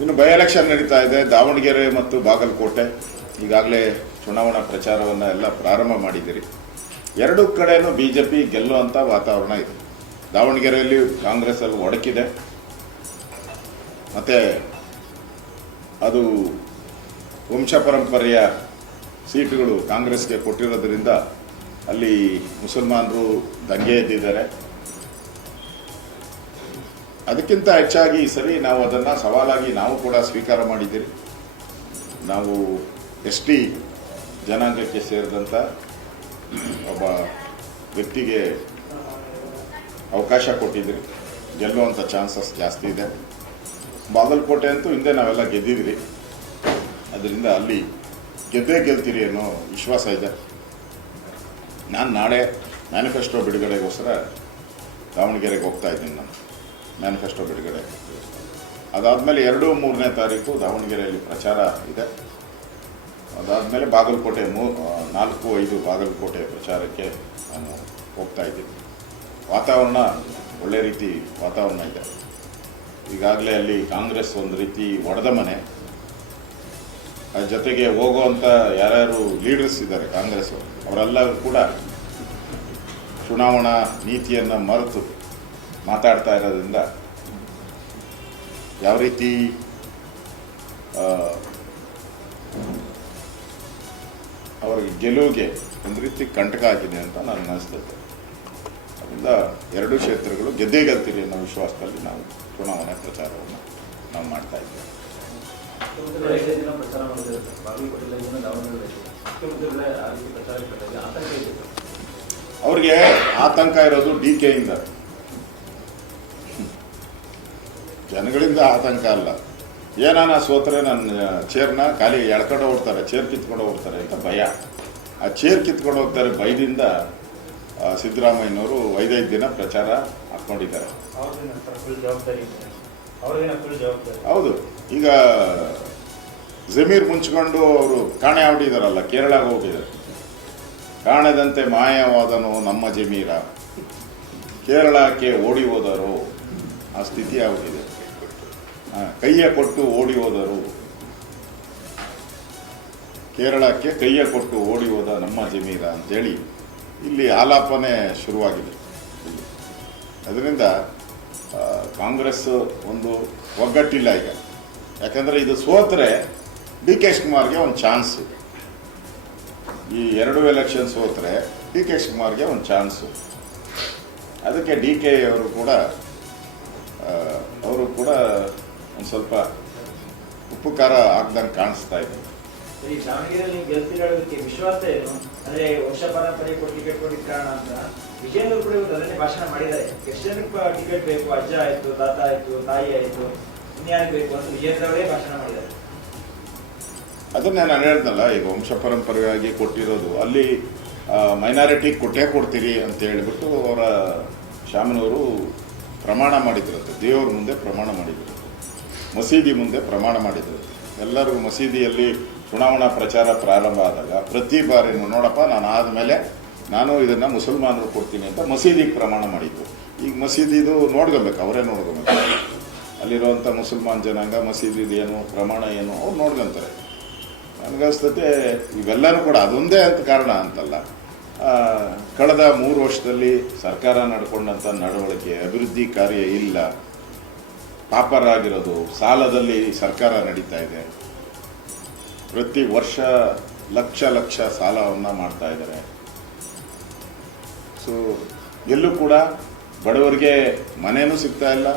ಇನ್ನು by election ನಡೀತಾ ಇದೆ. ದಾವಣಗೆರೆ ಮತ್ತು ಬಾಗಲಕೋಟೆ ಈಗಾಗಲೇ ಚುನಾವಣಾ ಪ್ರಚಾರವನ್ನು ಎಲ್ಲ ಪ್ರಾರಂಭ ಮಾಡಿದ್ದೀರಿ. ಎರಡೂ ಕಡೆಯೂ BJP ಗೆಲ್ಲುವಂಥ ವಾತಾವರಣ ಇದೆ. ದಾವಣಗೆರೆಯಲ್ಲಿ ಕಾಂಗ್ರೆಸ್ಸಲ್ಲಿ ಒಡಕಿದೆ, ಮತ್ತು ಅದು ವಂಶ ಪರಂಪರೆಯ ಸೀಟುಗಳು ಕಾಂಗ್ರೆಸ್ಗೆ ಕೊಟ್ಟಿರೋದ್ರಿಂದ ಅಲ್ಲಿ ಮುಸಲ್ಮಾನರು ದಂಗೆ ಎದ್ದಿದ್ದಾರೆ. ಅದಕ್ಕಿಂತ ಹೆಚ್ಚಾಗಿ ಈ ಸರಿ ನಾವು ಅದನ್ನು ಸವಾಲಾಗಿ ನಾವು ಕೂಡ ಸ್ವೀಕಾರ ಮಾಡಿದ್ದೀರಿ. ನಾವು ST ಜನಾಂಗಕ್ಕೆ ಸೇರಿದಂಥ ಒಬ್ಬ ವ್ಯಕ್ತಿಗೆ ಅವಕಾಶ ಕೊಟ್ಟಿದ್ದೀರಿ. ಗೆಲ್ಲುವಂಥ ಚಾನ್ಸಸ್ ಜಾಸ್ತಿ ಇದೆ. ಬಾಗಲಕೋಟೆ ಅಂತೂ ಹಿಂದೆ ನಾವೆಲ್ಲ ಗೆದ್ದಿದ್ರಿ, ಅದರಿಂದ ಅಲ್ಲಿ ಗೆದ್ದೇ ಗೆಲ್ತೀರಿ ಅನ್ನೋ ವಿಶ್ವಾಸ ಇದೆ. ನಾನು ನಾಳೆ ಮ್ಯಾನಿಫೆಸ್ಟೋ ಬಿಡುಗಡೆಗೋಸ್ಕರ ದಾವಣಗೆರೆಗೆ ಹೋಗ್ತಾ ಇದ್ದೀನಿ. ನಾನು ಮ್ಯಾನಿಫೆಸ್ಟೋ ಬಿಡುಗಡೆ ಅದಾದಮೇಲೆ 2-3ನೇ ತಾರೀಕು ದಾವಣಗೆರೆಯಲ್ಲಿ ಪ್ರಚಾರ ಇದೆ. ಅದಾದಮೇಲೆ ಬಾಗಲಕೋಟೆ 4-5 ಬಾಗಲಕೋಟೆ ಪ್ರಚಾರಕ್ಕೆ ನಾನು ಹೋಗ್ತಾ ಇದ್ದೀನಿ. ವಾತಾವರಣ ಒಳ್ಳೆ ರೀತಿ ವಾತಾವರಣ ಇದೆ. ಈಗಾಗಲೇ ಅಲ್ಲಿ ಕಾಂಗ್ರೆಸ್ ಒಂದು ರೀತಿ ಒಡೆದ ಮನೆ. ಅದ್ರ ಜೊತೆಗೆ ಹೋಗುವಂಥ ಯಾರ್ಯಾರು ಲೀಡರ್ಸ್ ಇದ್ದಾರೆ ಕಾಂಗ್ರೆಸ್ ಅವರೆಲ್ಲರೂ ಕೂಡ ಚುನಾವಣಾ ನೀತಿಯನ್ನು ಮರೆತು ಮಾತಾಡ್ತಾ ಇರೋದ್ರಿಂದ ಯಾವ ರೀತಿ ಅವರಿಗೆ ಗೆಲುವಿಗೆ ಒಂದು ರೀತಿ ಕಂಟಕ ಆಗಿದೆ ಅಂತ ನಾನು ಅನಿಸ್ತದೆ. ಅದರಿಂದ ಎರಡೂ ಕ್ಷೇತ್ರಗಳು ಗೆದ್ದೇ ಗೆಲ್ತೀರಿ ಅನ್ನೋ ವಿಶ್ವಾಸದಲ್ಲಿ ನಾವು ಚುನಾವಣೆ ಪ್ರಚಾರವನ್ನು ನಾವು ಮಾಡ್ತಾ ಇದ್ದೇವೆ. ಅವ್ರಿಗೆ ಆತಂಕ ಇರೋದು DK ಇಂದ, ಜನಗಳಿಂದ ಆತಂಕ ಅಲ್ಲ. ಏನಾನ ಸೋತ್ರೆ ನನ್ನ ಚೇರ್ನ ಖಾಲಿ ಎಳ್ಕೊಂಡು ಹೋಗ್ತಾರೆ, ಚೇರ್ ಕಿತ್ಕೊಂಡು ಹೋಗ್ತಾರೆ ಅಂತ ಭಯ. ಆ ಚೇರ್ ಕಿತ್ಕೊಂಡು ಹೋಗ್ತಾರೆ ಭಯದಿಂದ ಸಿದ್ದರಾಮಯ್ಯನವರು 5 ದಿನ ಪ್ರಚಾರ ಹಾಕ್ಕೊಂಡಿದ್ದಾರೆ. ಹೌದು, ಈಗ ಜಮೀರ್ ಮುಂಚ್ಕೊಂಡು ಅವರು ಕಾಣೆ ಆಗ್ಬಿಟ್ಟಿದಾರಲ್ಲ, ಕೇರಳಗೆ ಹೋಗಿದ್ದಾರೆ. ಕಾಣದಂತೆ ಮಾಯವಾದನು ನಮ್ಮ ಜಮೀರ, ಕೇರಳಕ್ಕೆ ಓಡಿ ಹೋದರು, ಆ ಸ್ಥಿತಿ ಆಗ್ಬಿಟ್ಟಿದೆ. ಕೈಯ ಕೊಟ್ಟು ಓಡಿ ಹೋದರು, ಕೇರಳಕ್ಕೆ ಕೈಯ ಕೊಟ್ಟು ಓಡಿ ಹೋದ ನಮ್ಮ ಜಮೀರ ಅಂತೇಳಿ ಇಲ್ಲಿ ಆಲಾಪನೆ ಶುರುವಾಗಿದೆ. ಅದರಿಂದ ಕಾಂಗ್ರೆಸ್ ಒಂದು ಒಗ್ಗಟ್ಟಿಲ್ಲ ಈಗ. ಯಾಕಂದರೆ ಇದು ಸೋತ್ರೆ DK ಶಿವಕುಮಾರ್ಗೆ ಒಂದು ಚಾನ್ಸು. ಈ 2 ಎಲೆಕ್ಷನ್ ಸೋತ್ರೆ DK ಶಿವಕುಮಾರ್ಗೆ ಒಂದು ಚಾನ್ಸು. ಅದಕ್ಕೆ DK ಅವರು ಕೂಡ ಒಂದು ಸ್ವಲ್ಪ ಉಪ್ಪು ಖಾರ ಹಾಕ್ದಂಗೆ ಕಾಣಿಸ್ತಾ ಇದೆ. ಈ ದಾವಣಗೆರೆಯಲ್ಲಿ ಗೆಲ್ತಿರೋದಕ್ಕೆ ವಿಶ್ವಾಸ ಏನು ಅಂದ್ರೆ ವಂಶ ಪರಂಪರೆ ಟಿಕೆಟ್ ಕೊಟ್ಟಿದ್ದ ಕಾರಣ ಅಂತ ವಿಜಯೇಂದ್ರ ಕೂಡ ಅದನ್ನೇ ಭಾಷಣ ಮಾಡಿದ್ದಾರೆ. ಎಷ್ಟು ಜನಕ್ಕೆ ಟಿಕೆಟ್ ಬೇಕು, ಅಜ್ಜ ಆಯ್ತು, ತಾತ ಆಯ್ತು, ತಾಯಿ ಆಯ್ತು, ಇನ್ಯಾರು ಬೇಕು ಅಂತ ವಿಜಯೇಂದ್ರ ಅವರೇ ಭಾಷಣ ಮಾಡಿದ್ದಾರೆ. ಅದನ್ನೇ ನಾನು ಹೇಳ್ದಲ್ಲ, ಈಗ ವಂಶ ಪರಂಪರೆಯಾಗಿ ಕೊಟ್ಟಿರೋದು ಅಲ್ಲಿ ಮೈನಾರಿಟಿ ಕೊಡ್ತೀರಿ ಅಂತ ಹೇಳಿಬಿಟ್ಟು ಅವರ ಶಾಮನವರು ಪ್ರಮಾಣ ಮಾಡಿದ್ರಂತೆ. ದೇವರ ಮುಂದೆ ಪ್ರಮಾಣ ಮಾಡಿದ್ರು, ಮಸೀದಿ ಮುಂದೆ ಪ್ರಮಾಣ ಮಾಡಿದ್ರು. ಎಲ್ಲರೂ ಮಸೀದಿಯಲ್ಲಿ ಚುನಾವಣಾ ಪ್ರಚಾರ ಪ್ರಾರಂಭ ಆದಾಗ ಪ್ರತಿ ಬಾರಿನೂ ನೋಡಪ್ಪ ನಾನು ಆದಮೇಲೆ ನಾನು ಇದನ್ನು ಮುಸಲ್ಮಾನರು ಕೊಡ್ತೀನಿ ಅಂತ ಮಸೀದಿಗೆ ಪ್ರಮಾಣ ಮಾಡಿದ್ರು. ಈಗ ಮಸೀದಿದು ನೋಡ್ಕೊಬೇಕು, ಅವರೇ ನೋಡ್ಕೊಬೇಕು. ಅಲ್ಲಿರುವಂಥ ಮುಸಲ್ಮಾನ್ ಜನಾಂಗ ಮಸೀದಿದು ಏನು ಪ್ರಮಾಣ ಏನು ಅವ್ರು ನೋಡ್ಕೊಂತಾರೆ. ನನಗನ್ಸ್ತತೆ ಇವೆಲ್ಲನೂ ಕೂಡ ಅದೊಂದೇ ಅಂತ ಕಾರಣ ಅಂತಲ್ಲ, ಕಳೆದ 3 ವರ್ಷದಲ್ಲಿ ಸರ್ಕಾರ ನಡ್ಕೊಂಡಂಥ ನಡವಳಿಕೆ, ಅಭಿವೃದ್ಧಿ ಕಾರ್ಯ ಇಲ್ಲ, ಪಾಪರಾಗಿರೋದು, ಸಾಲದಲ್ಲಿ ಸರ್ಕಾರ ನಡೀತಾ ಇದೆ. ಪ್ರತಿ ವರ್ಷ ಲಕ್ಷ ಸಾಲವನ್ನು ಮಾಡ್ತಾ ಇದ್ದಾರೆ. ಸೊ ಎಲ್ಲೂ ಕೂಡ ಬಡವರಿಗೆ ಮನೇನೂ ಸಿಗ್ತಾ ಇಲ್ಲ,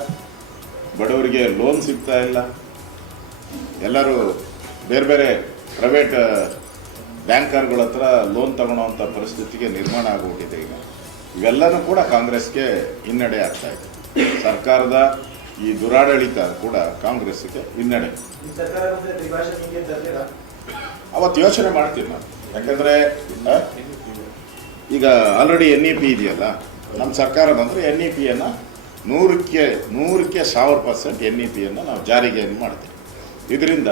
ಬಡವರಿಗೆ ಲೋನ್ ಸಿಗ್ತಾ ಇಲ್ಲ. ಎಲ್ಲರೂ ಬೇರೆ ಬೇರೆ ಪ್ರೈವೇಟ್ ಬ್ಯಾಂಕರ್ಗಳ ಹತ್ರ ಲೋನ್ ತಗೊಳ್ಳೋವಂಥ ಪರಿಸ್ಥಿತಿಗೆ ನಿರ್ಮಾಣ ಆಗಿಬಿಟ್ಟಿದೆ. ಈಗ ಇವೆಲ್ಲನೂ ಕೂಡ ಕಾಂಗ್ರೆಸ್ಗೆ ಹಿನ್ನಡೆ ಆಗ್ತಾ ಇದೆ. ಸರ್ಕಾರದ ಈ ದುರಾಡಳಿತ ಕೂಡ ಕಾಂಗ್ರೆಸ್ಗೆ ಹಿನ್ನಡೆ. ಅವತ್ತು ಯೋಚನೆ ಮಾಡ್ತೀನಿ ನಾನು. ಯಾಕಂದರೆ ಈಗ ಆಲ್ರೆಡಿ NEP ಇದೆಯಲ್ಲ, ನಮ್ಮ ಸರ್ಕಾರ ಬಂದರೆ NEPಯನ್ನು 100ಕ್ಕೆ 1000% NEPಯನ್ನು ನಾವು ಜಾರಿಗೆ ಮಾಡ್ತೀವಿ. ಇದರಿಂದ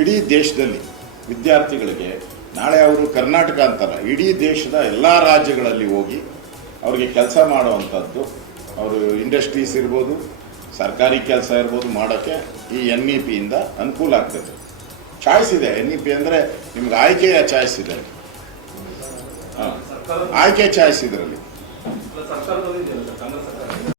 ಇಡೀ ದೇಶದಲ್ಲಿ ವಿದ್ಯಾರ್ಥಿಗಳಿಗೆ ನಾಳೆ ಅವರು ಕರ್ನಾಟಕ ಅಂತಲ್ಲ, ಇಡೀ ದೇಶದ ಎಲ್ಲ ರಾಜ್ಯಗಳಲ್ಲಿ ಹೋಗಿ ಅವ್ರಿಗೆ ಕೆಲಸ ಮಾಡುವಂಥದ್ದು, ಅವರು ಇಂಡಸ್ಟ್ರೀಸ್ ಇರ್ಬೋದು, ಸರ್ಕಾರಿ ಕೆಲಸ ಇರ್ಬೋದು ಮಾಡೋಕ್ಕೆ ಈ NEP ಇಂದ ಅನುಕೂಲ ಆಗ್ತದೆ. ಚಾಯ್ಸ್ ಇದೆ. NEP ಅಂದರೆ ನಿಮ್ಗೆ ಆಯ್ಕೆಯ ಚಾಯ್ಸ್ ಇದೆ. ಆಯ್ಕೆ ಚಾಯ್ಸ್ ಇದರಲ್ಲಿ. ಸರ್ಕಾರದಲ್ಲಿ